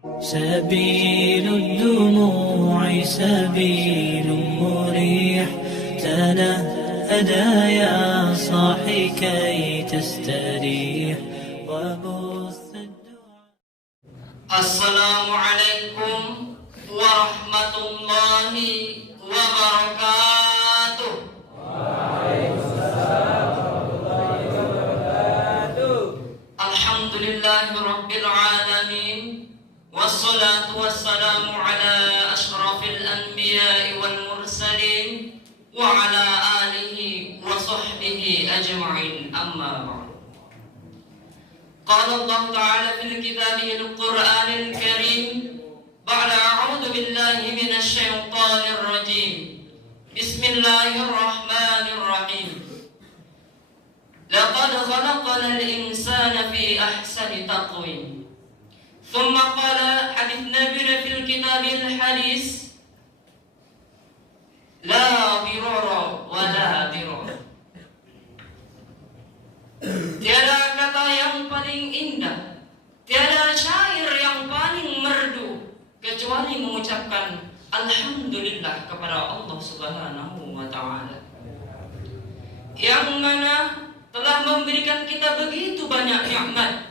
سبيل الدموع سبيل مريح تنهدى يا صاحي كي تستريح وبث الدعاء. السلام عليكم ورحمة الله وبركاته. الحمد لله رب العالمين والصلاة والسلام على أشرف الأنبياء والمرسلين وعلى آله وصحبه أجمعين، أما بعد. قال الله تعالى في كتابه القرآن الكريم بعد أعوذ بالله من الشيطان الرجيم بسم الله الرحمن الرحيم لقد خلقنا الإنسان في أحسن تقويم. ثم قال حديث نبينا في الكتاب الحديث لا ضرر ولا ضرر. Tiada kata yang paling indah, tiada syair yang paling merdu kecuali mengucapkan Alhamdulillah kepada Allah Subhanahu wa Ta'ala, yang mana telah memberikan kita begitu banyak nikmat,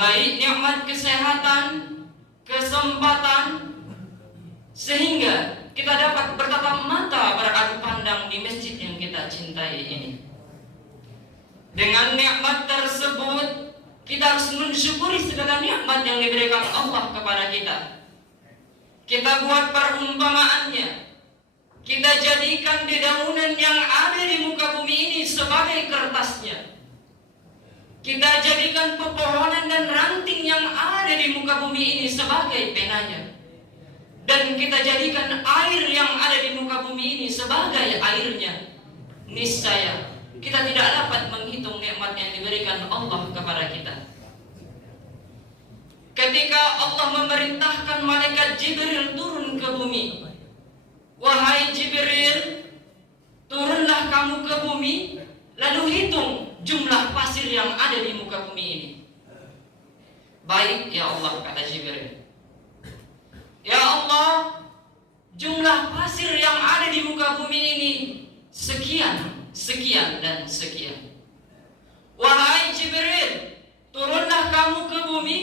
baik nikmat kesehatan, kesempatan, sehingga kita dapat bertatap mata beradu pandang di masjid yang kita cintai ini. Dengan nikmat tersebut, kita harus mensyukuri segala nikmat yang diberikan Allah kepada kita. Kita buat perumpamaannya, kita jadikan dedaunan yang ada di muka bumi ini sebagai kertasnya. Kita jadikan pepohonan dan ranting yang ada di muka bumi ini sebagai penanya. Dan kita jadikan air yang ada di muka bumi ini sebagai airnya. Niscaya kita tidak dapat menghitung nikmat yang diberikan Allah kepada kita. Ketika Allah memerintahkan malaikat Jibril turun ke bumi, wahai Jibril, turunlah kamu ke bumi, lalu hitung jumlah pasir yang ada di muka bumi ini. Baik ya Allah, kata Jibril. Ya Allah, jumlah pasir yang ada di muka bumi ini sekian, sekian, dan sekian. Wahai Jibril, turunlah kamu ke bumi,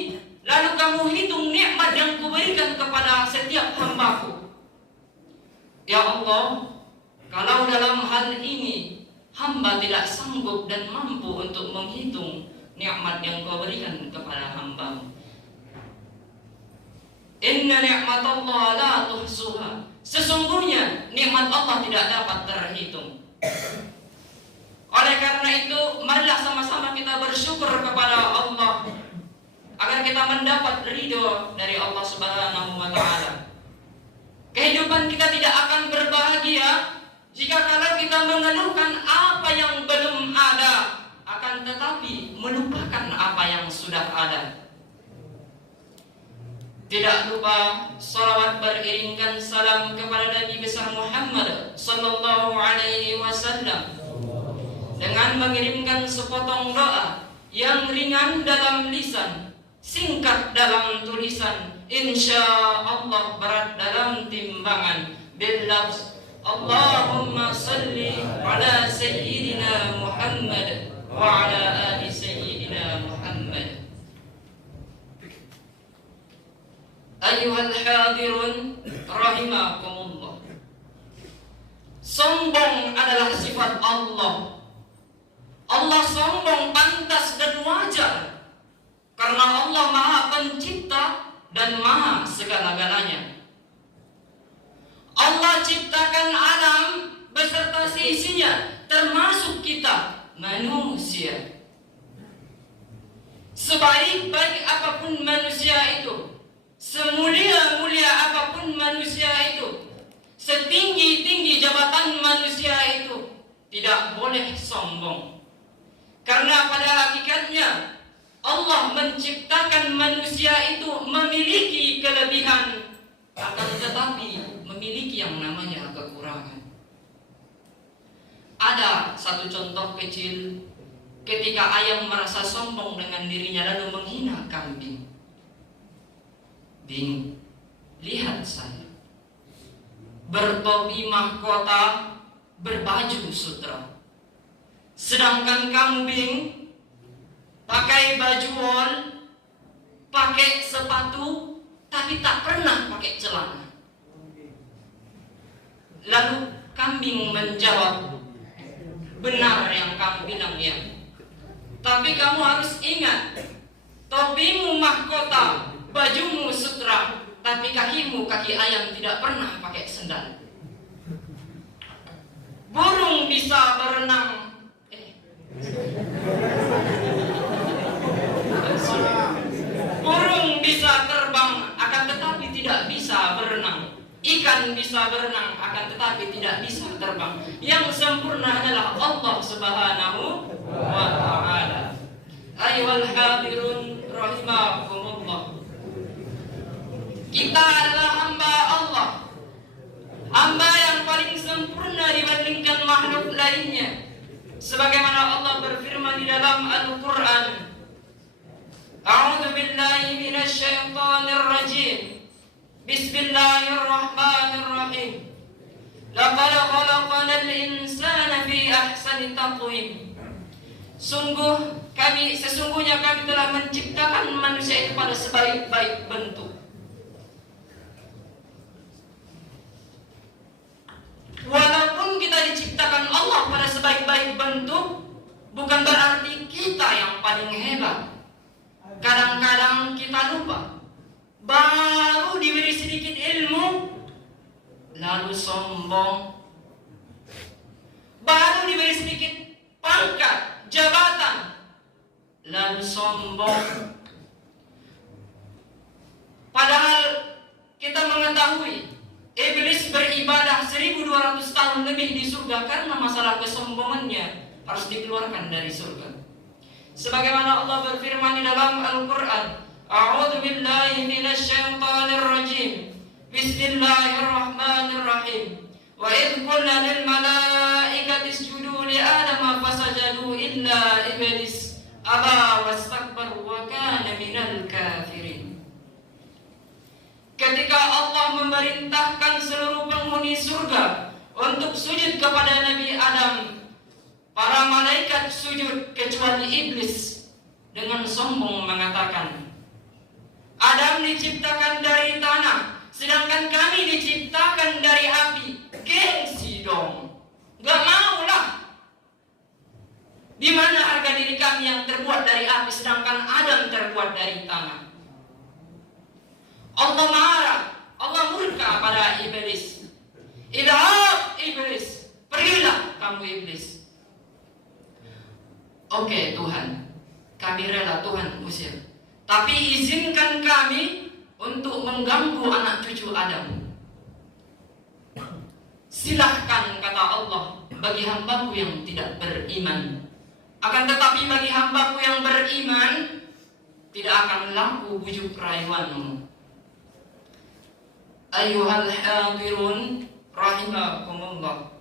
lalu kamu hitung nikmat yang kuberikan kepada setiap hambaku. Ya Allah, kalau dalam hal ini hamba tidak sanggup dan mampu untuk menghitung nikmat yang kau berikan kepada hamba-Mu. Inna ni'matallahi la tuhsuha. Sesungguhnya nikmat Allah tidak dapat terhitung. Oleh karena itu, marilah sama-sama kita bersyukur kepada Allah agar kita mendapat ridho dari Allah Subhanahu wa Ta'ala. Kehidupan kita tidak akan berbahagia jika kalau kita mengeluhkan apa yang belum ada, akan tetapi melupakan apa yang sudah ada. Tidak lupa salawat beriringkan salam kepada Nabi besar Muhammad sallallahu alaihi wasallam, dengan mengirimkan sepotong doa yang ringan dalam lisan, singkat dalam tulisan, insya Allah berat dalam timbangan. Billafz Allahumma salli ala Sayyidina Muhammad wa ala ali Sayyidina Muhammad. Ayuhal hadirun rahimakumullah. Sombong adalah sifat Allah. Allah sombong pantas dan wajar, karena Allah Maha Pencipta dan Maha segala-galanya. Allah ciptakan alam beserta seisinya, termasuk kita manusia. Sebaik-baik apapun manusia itu, semulia-mulia apapun manusia itu, setinggi-tinggi jabatan manusia itu, tidak boleh sombong. Karena pada hakikatnya Allah menciptakan manusia itu memiliki kelebihan, akan tetapi memiliki yang namanya kekurangan. Ada satu contoh kecil ketika ayam merasa sombong dengan dirinya lalu menghina kambing. Bing, lihat saya, bertopi mahkota, berbaju sutra. Sedangkan kamu, Bing, pakai baju wol, pakai sepatu, tapi tak pernah pakai celana. Lalu kambing menjawab, benar yang kamu bilang ya. Tapi kamu harus ingat, topimu mahkota, bajumu sutra, tapi kakimu kaki ayam, tidak pernah pakai sendal. Burung bisa berenang, burung bisa terbang, akan tetapi tidak bisa berenang. Ikan bisa berenang, akan tetapi tidak bisa terbang. Yang sempurna adalah Allah Subhanahu wa ta'ala. Ayyuhal hadirun rahimakumullah. Kita adalah hamba Allah, hamba yang paling sempurna dibandingkan makhluk lainnya. Sebagaimana Allah berfirman di dalam Al-Quran, A'udzu billahi minasy syaithanir rajim. Bismillahirrahmanirrahim. Laqad khalaqnal insana fi ahsani taqwim. Sesungguhnya kami telah menciptakan manusia itu pada sebaik-baik bentuk. Walaupun kita diciptakan Allah pada sebaik-baik bentuk, bukan berarti kita yang paling hebat. Kadang-kadang kita lupa, baru diberi sedikit ilmu, lalu sombong. Baru diberi sedikit pangkat, jabatan, lalu sombong. Padahal kita mengetahui iblis beribadah 1200 tahun lebih di surga karena masalah kesombongannya harus dikeluarkan dari surga. Sebagaimana Allah berfirman di dalam Al-Quran, A'udzu billahi minasy syaithanir rajim. Bismillahirrahmanirrahim. Wa idh qulna lil malaikati isjudu li Adama fasajadu illa iblis aba wastakbar wa kana minal kafirin. Ketika Allah memerintahkan seluruh penghuni surga untuk sujud kepada Nabi Adam, para malaikat sujud kecuali iblis dengan sombong mengatakan, Adam diciptakan dari tanah, sedangkan kami diciptakan dari api. Gengsi dong, gak maulah. Di mana harga diri kami yang terbuat dari api, sedangkan Adam terbuat dari tanah? Allah marah, Allah murka pada iblis. Idhab iblis, pergilah kamu iblis. Oke Tuhan, kami rela Tuhan usir, tapi izinkan kami untuk mengganggu anak cucu Adam. Silahkan, kata Allah, bagi hambaku yang tidak beriman. Akan tetapi bagi hambaku yang beriman, tidak akan laku bujuk rayuanmu. Ayyuhal hadirun rahimakumullah.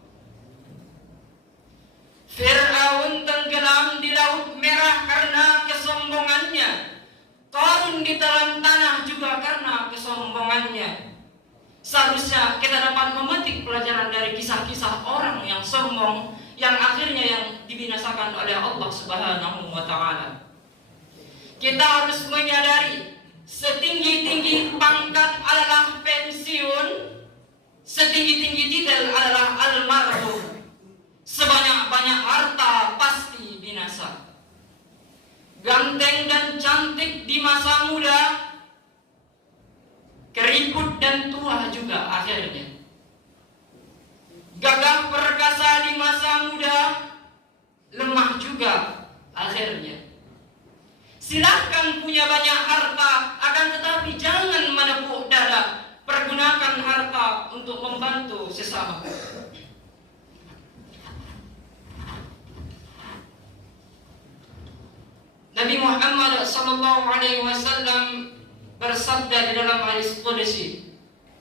Fir'aun tenggelam di Laut Merah karena kesombongannya. Qarun di dalam tanah juga karena kesombongannya. Seharusnya kita dapat memetik pelajaran dari kisah-kisah orang yang sombong, yang akhirnya yang dibinasakan oleh Allah Subhanahu wa ta'ala. Kita harus menyadari, setinggi-tinggi pangkat adalah pensiun, setinggi-tinggi titel adalah almarhum. Sebanyak-banyak harta pasti binasa. Ganteng dan cantik di masa muda, keriput dan tua juga akhirnya. Gagah perkasa di masa muda, lemah juga akhirnya. Silahkan punya banyak harta, akan tetapi jangan menepuk dada. Pergunakan harta untuk membantu sesama. Nabi Muhammad SAW bersabda di dalam hadis qudsi,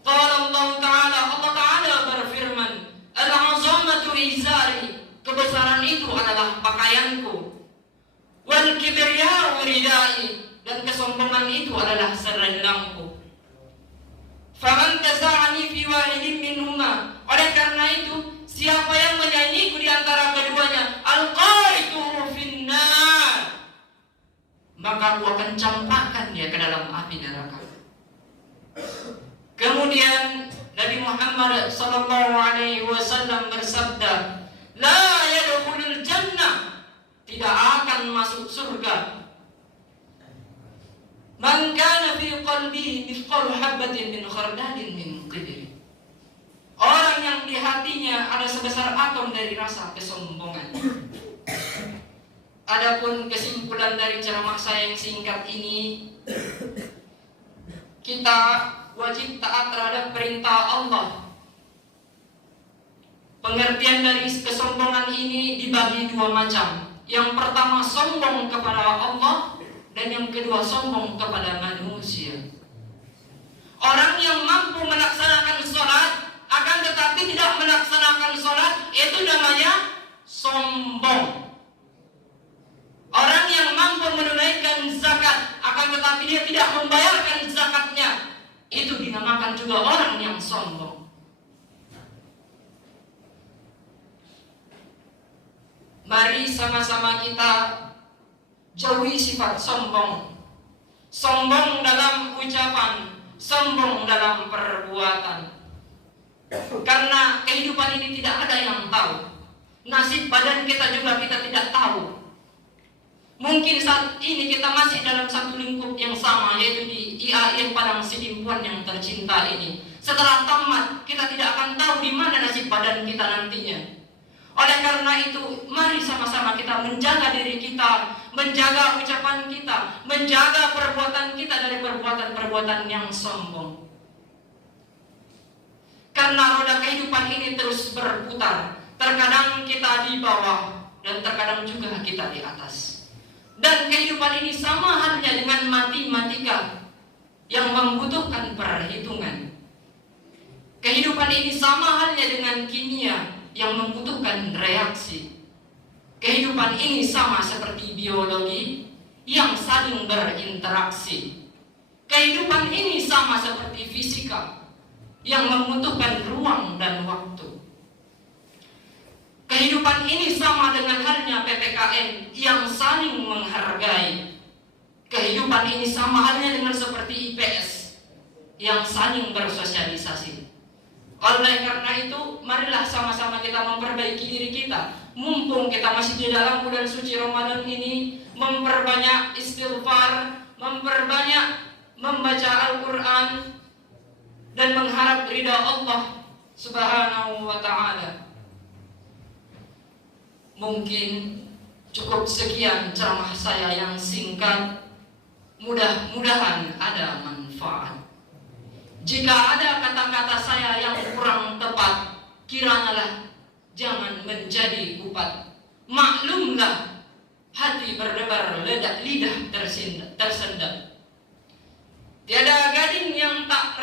qala Allah Ta'ala, Allah Ta'ala berfirman, al-'azamatu izari, kebesaran itu adalah pakaianku, wal kibriya'u ridai, dan kesombongan itu adalah selendangku. Faman taza'ani fi wahidin minhuma. Oleh karena itu, siapa yang menyaingiku di antara keduanya, alqaituhu finnar, maka aku akan campakkan dia ke dalam api neraka. Kemudian Nabi Muhammad sallallahu alaihi wasallam bersabda, la yadkhulul jannah, tidak akan masuk surga, man kana fi qalbihi mithqalu habatin min khardalin min kibri, orang yang di hatinya ada sebesar atom dari rasa kesombongan. Adapun kesimpulan dari ceramah saya yang singkat ini, kita wajib taat terhadap perintah Allah. Pengertian dari kesombongan ini dibagi dua macam. Yang pertama sombong kepada Allah, dan yang kedua sombong kepada manusia. Orang yang mampu melaksanakan sholat akan tetapi tidak melaksanakan sholat, itu namanya sombong. Orang yang mampu menunaikan zakat akan tetapi dia tidak membayarkan zakatnya, itu dinamakan juga orang yang sombong. Mari sama-sama kita jauhi sifat sombong. Sombong dalam ucapan, sombong dalam perbuatan. Karena kehidupan ini tidak ada yang tahu. Nasib badan kita juga kita tidak tahu. Mungkin saat ini kita masih dalam satu lingkup yang sama, yaitu di IAIN Padang Sidimpuan yang tercinta ini. Setelah tamat, kita tidak akan tahu di mana nasib badan kita nantinya. Oleh karena itu, mari sama-sama kita menjaga diri kita, menjaga ucapan kita, menjaga perbuatan kita dari perbuatan-perbuatan yang sombong. Karena roda kehidupan ini terus berputar. Terkadang kita di bawah dan terkadang juga kita di atas. Dan kehidupan ini sama halnya dengan matematika yang membutuhkan perhitungan. Kehidupan ini sama halnya dengan kimia yang membutuhkan reaksi. Kehidupan ini sama seperti biologi yang saling berinteraksi. Kehidupan ini sama seperti fisika yang membutuhkan ruang dan waktu. Kehidupan ini sama dengan halnya PPKN yang saling menghargai. Kehidupan ini sama halnya dengan seperti IPS yang saling bersosialisasi. Oleh karena itu, marilah sama-sama kita memperbaiki diri kita. Mumpung kita masih di dalam bulan suci Ramadan ini, memperbanyak istighfar, memperbanyak membaca Al-Quran, dan mengharap ridha Allah Subhanahu wa ta'ala. Mungkin cukup sekian ceramah saya yang singkat. Mudah-mudahan ada manfaat. Jika ada kata-kata saya yang kurang tepat, kiranyalah jangan menjadi kupat. Maklumlah, hati berdebar, lidah tersendat. Tiada gading yang tak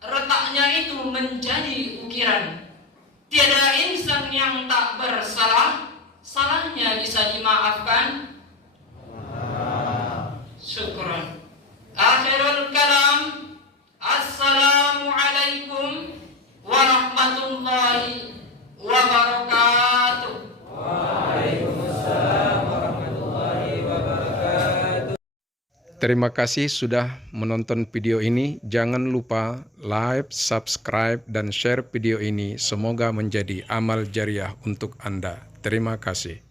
retaknya itu menjadi ukiran. Tiada insan yang tak bersalah, salahnya bisa dimaafkan. Syukran. Akhirul kalam. Assalamualaikum warahmatullahi wabarakatuh. Waalaikumsalam warahmatullahi wabarakatuh. Terima kasih sudah menonton video ini. Jangan lupa like, subscribe, dan share video ini. Semoga menjadi amal jariah untuk Anda. Terima kasih.